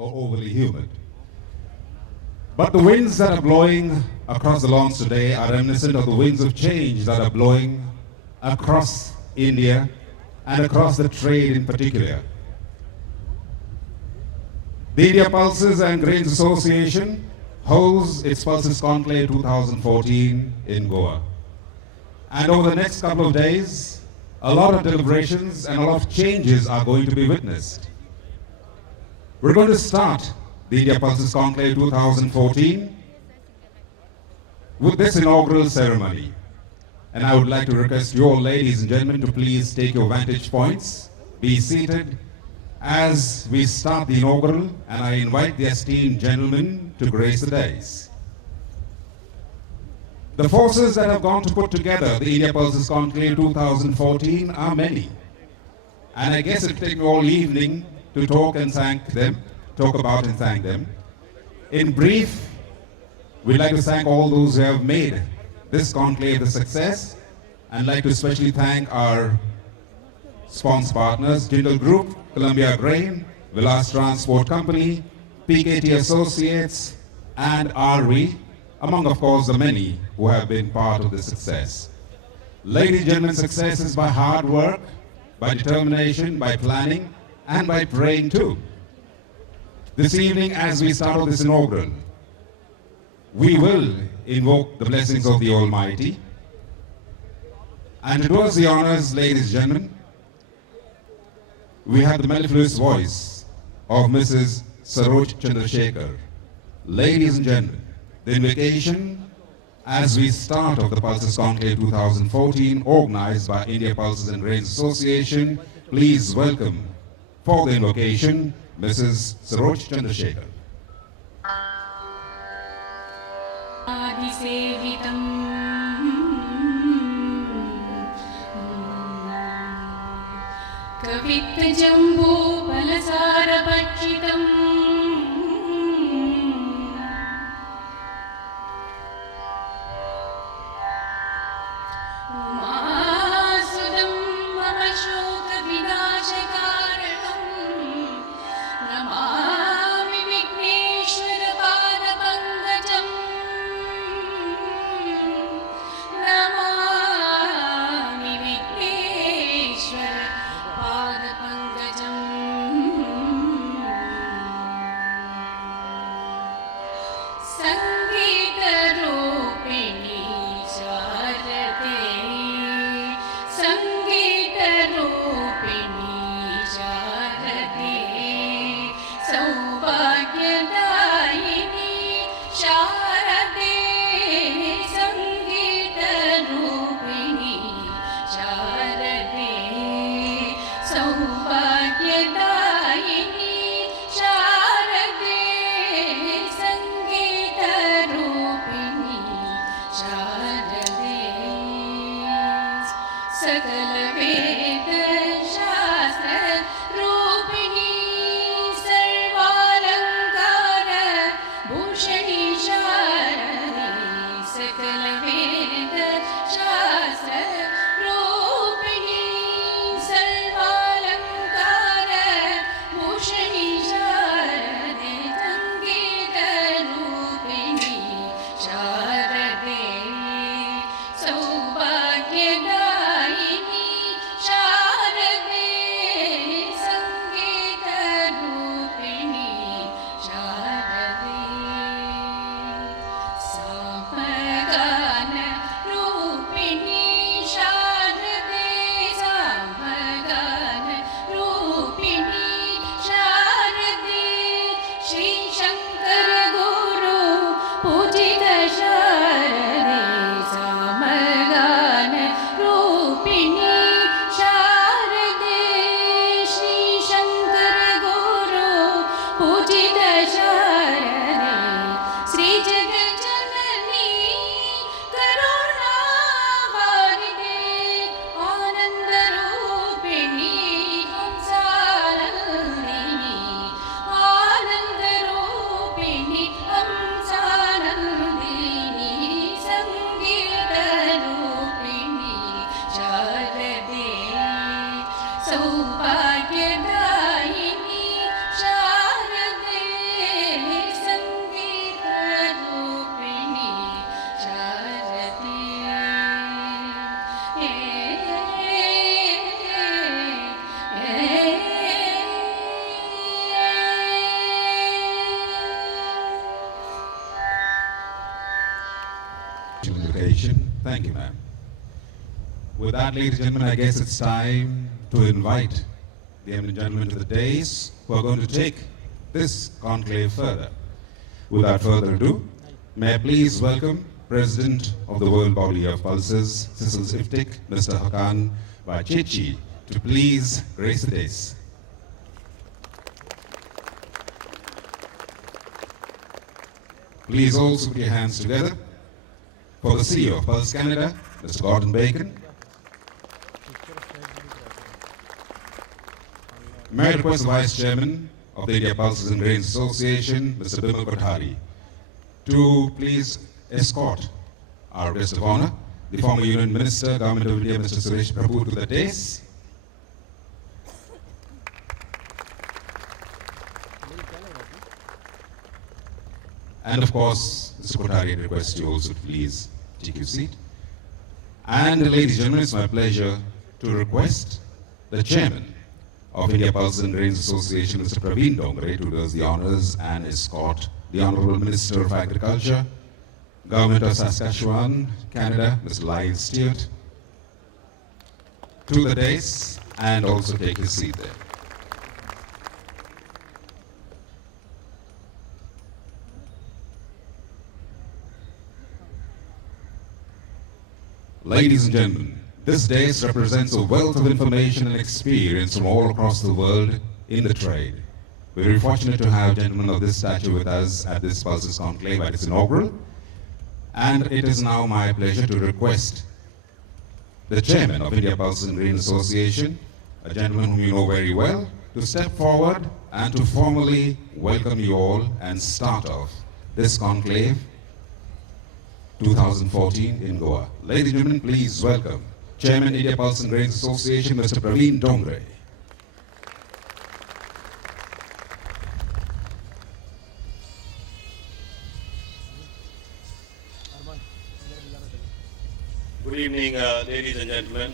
or overly humid. But the winds that are blowing across the lawns today are reminiscent of the winds of change that are blowing across India and across the trade in particular. The India Pulses and Grains Association holds its Pulses Conclave 2014 in Goa. And over the next couple of days, a lot of deliberations and a lot of changes are going to be witnessed. We're going to start the India Pulses Conclave 2014 with this inaugural ceremony. And I would like to request you all, ladies and gentlemen, to please take your vantage points, be seated as we start the inaugural, and I invite the esteemed gentlemen to grace the dais. The forces that have gone to put together the India Pulses Conclave 2014 are many. And I guess it will take me all evening to talk about and thank them. In brief, we'd like to thank all those who have made this conclave a success, and like to especially thank our sponsor partners, Jindal Group, Columbia Grain, Vilas Transport Company, PKT Associates, and RV, among of course the many who have been part of this success. Ladies and gentlemen, success is by hard work, by determination, by planning, and by praying too. This evening, as we start this inaugural, we will invoke the blessings of the Almighty. And to do us the honors, ladies and gentlemen, we have the mellifluous voice of Mrs. Saroj Chandrasekhar. Ladies and gentlemen, the invocation as we start of the Pulses Conclave 2014, organized by India Pulses and Grains Association, please welcome for the invocation Mrs. Saroj Chandrasekhar. कवित्त जम्बो बलसार भक्षितम् उमासुदं मम शोक विनाशकारणं Namami Vighneshwar पादपङ्कजं Namami Vighneshwar पादपङ्कजम् Association. Thank you, ma'am. With that, ladies and gentlemen, I guess it's time to invite the eminent gentlemen to the dais who are going to take this conclave further. Without further ado, may I please welcome President of the World Body of Pulses, Sissels Iftik, Mr. Hakan Vachichi, to please grace the dais. Please also put your hands together for the CEO of Pulse Canada, Mr. Gordon Bacon. May I request the Vice Chairman of the India Pulses and Grains Association, Mr. Bimal Kothari, to please escort our guest of honor, the former Union Minister, Government of India, Mr. Suresh Prabhu, to the dais. And of course, Mr. Kothari, I request you also to please take your seat. And ladies and gentlemen, it's my pleasure to request the Chairman of India Pulses and Grains Association, Mr. Praveen Dongre, to do us the honors and escort the Honorable Minister of Agriculture, Government of Saskatchewan, Canada, Mr. Lyle Stewart, to the dais and also take his seat there. Ladies and gentlemen, this dais represents a wealth of information and experience from all across the world in the trade. We're very fortunate to have gentlemen of this stature with us at this Pulses Conclave at its inaugural. And it is now my pleasure to request the Chairman of India Pulses and Grains Association, a gentleman whom you know very well, to step forward and to formally welcome you all and start off this conclave 2014 in Goa. Ladies and gentlemen, please welcome Chairman India Pulses and Grains Association, Mr. Praveen Dongre. Good evening, ladies and gentlemen.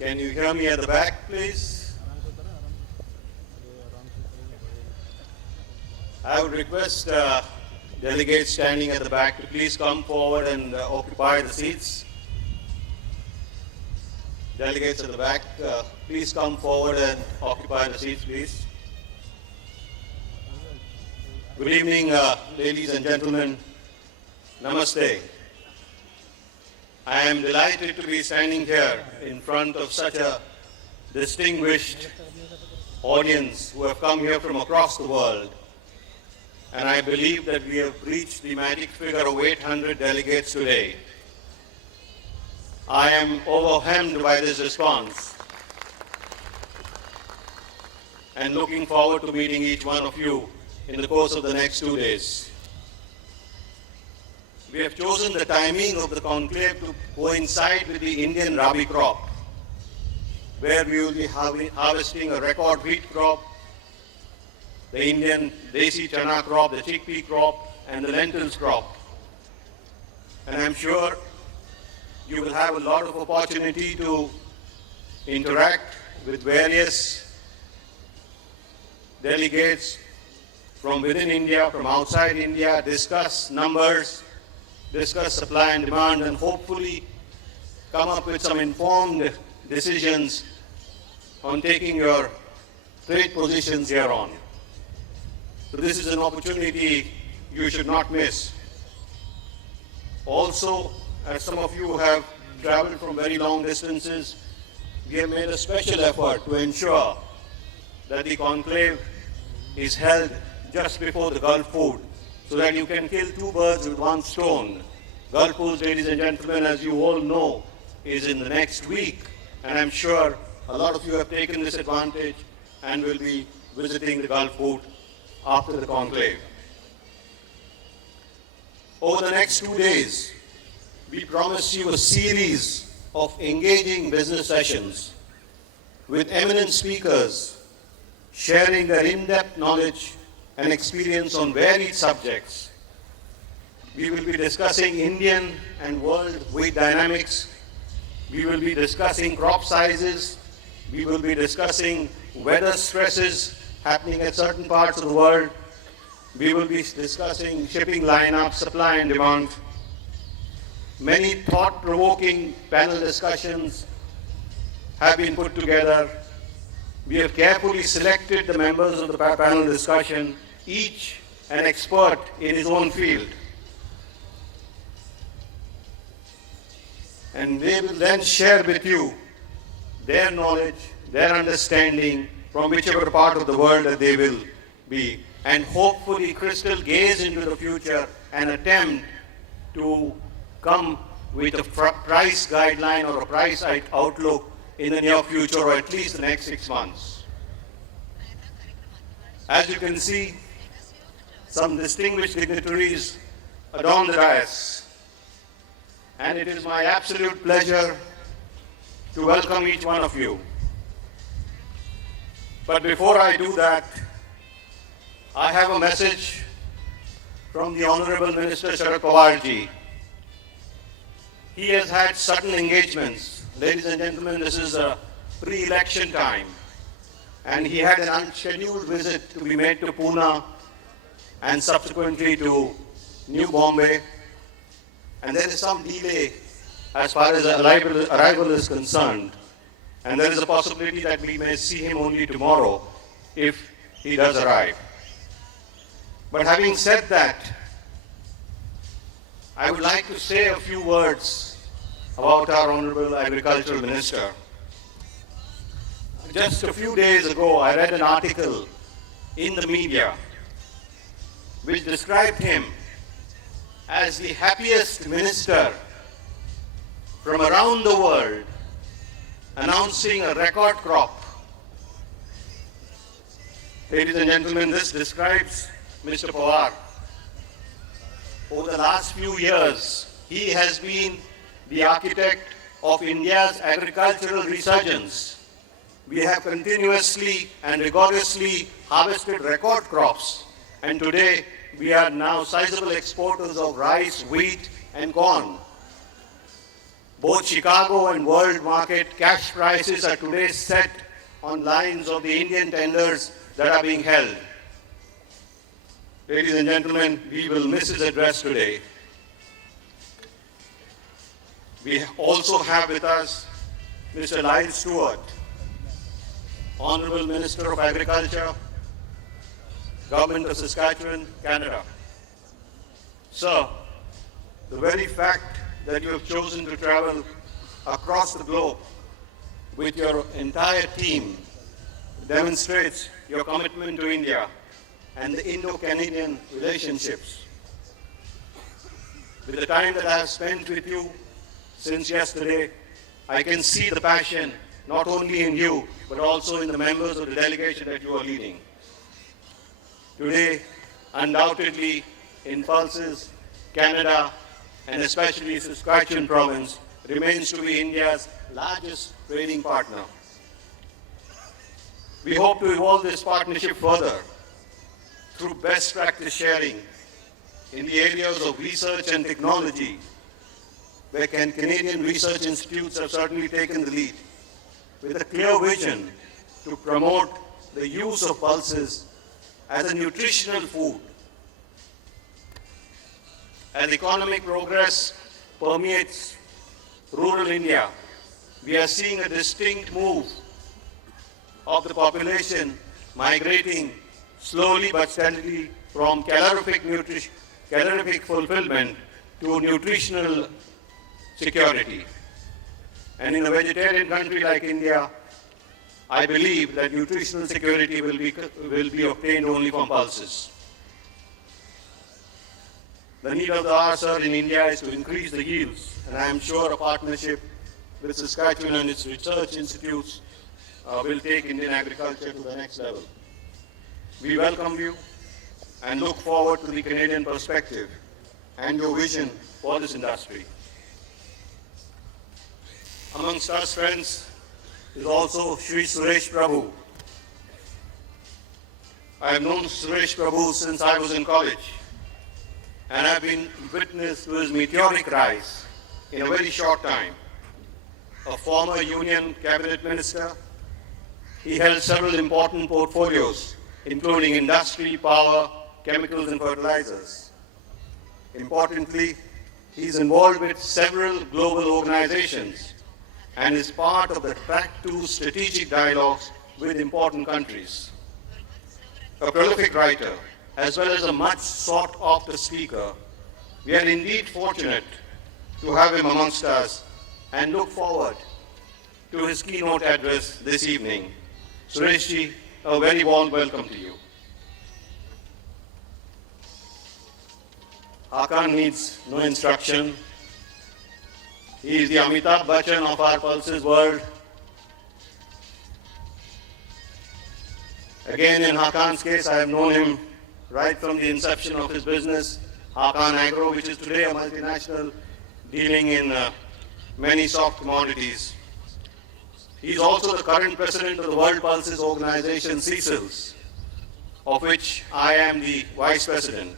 Can you hear me at the back, please? I would request delegates standing at the back to please come forward and occupy the seats. Delegates at the back, please come forward and occupy the seats, please. Good evening, ladies and gentlemen. Namaste. I am delighted to be standing here in front of such a distinguished audience who have come here from across the world. And I believe that we have reached the magic figure of 800 delegates today. I am overwhelmed by this response and looking forward to meeting each one of you in the course of the next 2 days. We have chosen the timing of the conclave to coincide with the Indian Rabi crop, where we will be harvesting a record wheat crop, the Indian Desi Chana crop, the chickpea crop, and the lentils crop. And I'm sure you will have a lot of opportunity to interact with various delegates from within India, from outside India, discuss numbers, discuss supply and demand, and hopefully come up with some informed decisions on taking your trade positions here on. So this is an opportunity you should not miss. Also, as some of you have traveled from very long distances, we have made a special effort to ensure that the conclave is held just before the Gulf food, so that you can kill two birds with one stone. Gulf Foods, ladies and gentlemen, as you all know, is in the next week, and I'm sure a lot of you have taken this advantage and will be visiting the Gulf Food after the conclave. Over the next 2 days, we promise you a series of engaging business sessions with eminent speakers sharing their in-depth knowledge and experience on varied subjects. We will be discussing Indian and world wheat dynamics. We will be discussing crop sizes. We will be discussing weather stresses happening at certain parts of the world. We will be discussing shipping lineup, supply and demand. Many thought-provoking panel discussions have been put together. We have carefully selected the members of the panel discussion, each an expert in his own field. And they will then share with you their knowledge, their understanding from whichever part of the world that they will be, and hopefully crystal gaze into the future and attempt to come with a price guideline or a price outlook in the near future, or at least the next 6 months. As you can see, some distinguished dignitaries adorn the dais, and it is my absolute pleasure to welcome each one of you. But before I do that, I have a message from the Honorable Minister Sharad Pawar ji. He has had certain engagements. Ladies and gentlemen, this is a pre-election time, and he had an unscheduled visit to be made to Pune and subsequently to New Bombay, and there is some delay as far as arrival is concerned, and there is a possibility that we may see him only tomorrow if he does arrive. But having said that, I would like to say a few words about our Honorable Agricultural Minister. Just a few days ago, I read an article in the media which described him as the happiest minister from around the world, announcing a record crop. Ladies and gentlemen, this describes Mr. Pawar. Over the last few years, he has been the architect of India's agricultural resurgence. We have continuously and rigorously harvested record crops, and today we are now sizable exporters of rice, wheat, and corn. Both Chicago and world market cash prices are today set on lines of the Indian tenders that are being held. Ladies and gentlemen, we will miss his address today. We also have with us Mr. Lyle Stewart, Honorable Minister of Agriculture, Government of Saskatchewan, Canada. Sir, the very fact that you have chosen to travel across the globe with your entire team demonstrates your commitment to India and the Indo-Canadian relationships. With the time that I have spent with you since yesterday, I can see the passion not only in you, but also in the members of the delegation that you are leading. Today, undoubtedly, in pulses, Canada, and especially Saskatchewan province, remains to be India's largest trading partner. We hope to evolve this partnership further through best practice sharing in the areas of research and technology, where Canadian research institutes have certainly taken the lead, with a clear vision to promote the use of pulses as a nutritional food. As economic progress permeates rural India, we are seeing a distinct move of the population migrating slowly but steadily from calorific fulfillment to nutritional security. And in a vegetarian country like India, I believe that nutritional security will be obtained only from pulses. The need of the hour, sir, in India is to increase the yields, and I am sure a partnership with Saskatchewan and its research institutes will take Indian agriculture to the next level. We welcome you and look forward to the Canadian perspective and your vision for this industry. Amongst us friends is also Shri Suresh Prabhu. I have known Suresh Prabhu since I was in college, and I have been witness to his meteoric rise in a very short time. A former Union Cabinet Minister, he held several important portfolios, including industry, power, chemicals and fertilizers. Importantly, He's involved with several global organizations and is part of the Track 2 strategic dialogues with important countries. A prolific writer, as well as a much sought after speaker, we are indeed fortunate to have him amongst us and look forward to his keynote address this evening. Sureshji, a very warm welcome to you. Hakan needs no instruction. He is the Amitabh Bachchan of our pulses world. Again, in Hakan's case, I have known him right from the inception of his business, Hakan Agro, which is today a multinational dealing in many soft commodities. He is also the current president of the World Pulses Organization, CSILS, of which I am the vice president.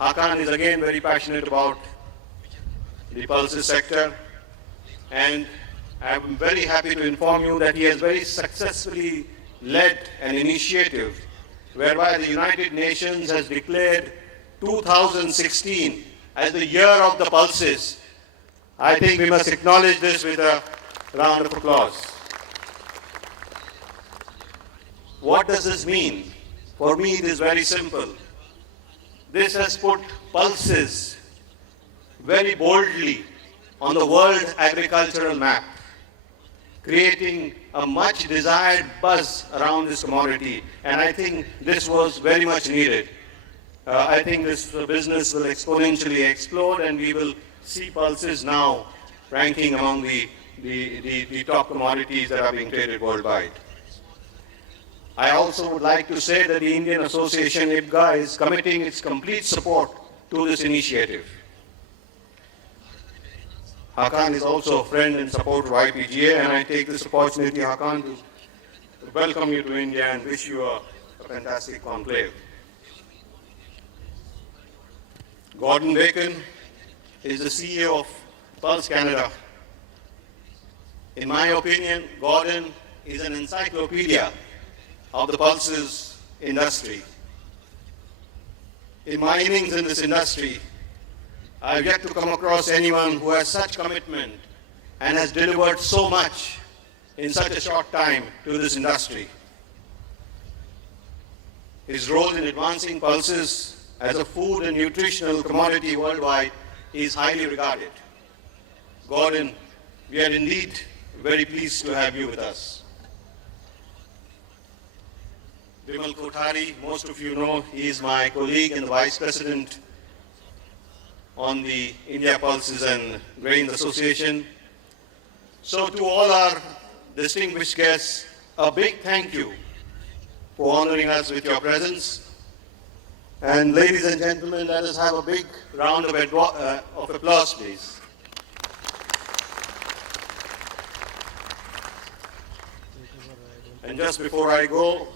Hakan is again very passionate about the pulses sector, and I am very happy to inform you that he has very successfully led an initiative whereby the United Nations has declared 2016 as the year of the pulses. I think we must acknowledge this with a round of applause. What does this mean? For me, it is very simple. This has put pulses very boldly on the world agricultural map, creating a much desired buzz around this commodity, and I think this was very much needed. I think this business will exponentially explode, and we will see pulses now ranking among the top commodities that are being traded worldwide. I also would like to say that the Indian Association IPGA is committing its complete support to this initiative. Hakan is also a friend and supporter of IPGA, and I take this opportunity, Hakan, to welcome you to India and wish you a fantastic conclave. Gordon Bacon is the CEO of Pulse Canada. In my opinion, Gordon is an encyclopedia of the pulses industry. In my innings in this industry, I have yet to come across anyone who has such commitment and has delivered so much in such a short time to this industry. His role in advancing pulses as a food and nutritional commodity worldwide is highly regarded. Gordon, we are indeed very pleased to have you with us. Vimal Kothari, most of you know, he is my colleague and the vice president on the India Pulses and Grains Association. So to all our distinguished guests, a big thank you for honoring us with your presence. And ladies and gentlemen, let us have a big round of applause, please. And just before I go,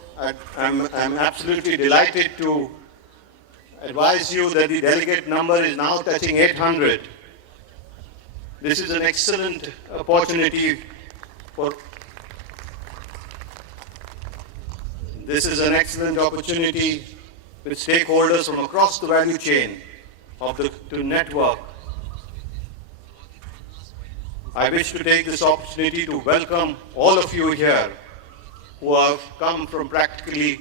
I'm absolutely delighted to advise you that the delegate number is now touching 800. This is an excellent opportunity for with stakeholders from across the value chain to network. I wish to take this opportunity to welcome all of you here who have come from practically